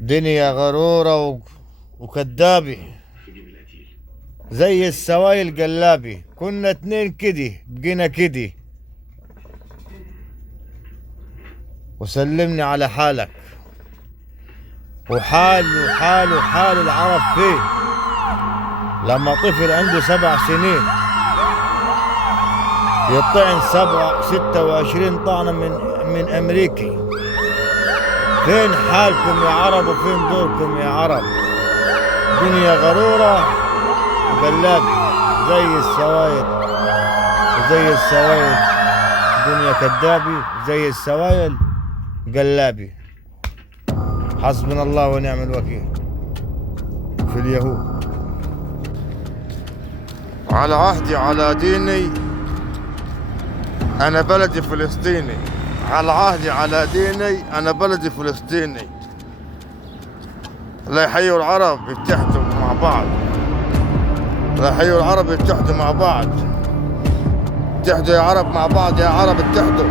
دنيا غرورة وكدابي، زي السوايل قلابي. كنا اتنين كدي بقينا كدي، وسلمني على حالك وحال العرب فيه. لما طفل عنده 7 سنين يطعن 26 طعنة من أمريكي. فين حالكم يا عرب وفين دوركم يا عرب؟ دنيا غرورة وقلابي زي السوايل. دنيا كدابي زي السوايل قلابي. حسبنا الله ونعم الوكيل في اليهود. على عهدي على ديني أنا بلدي فلسطيني. على عهدي على ديني أنا بلدي فلسطيني. لا يحيوا العرب يتحدوا مع بعض. لا يحيوا العرب يتحدوا مع بعض. اتحدوا يا عرب مع بعض، يا عرب اتحدوا.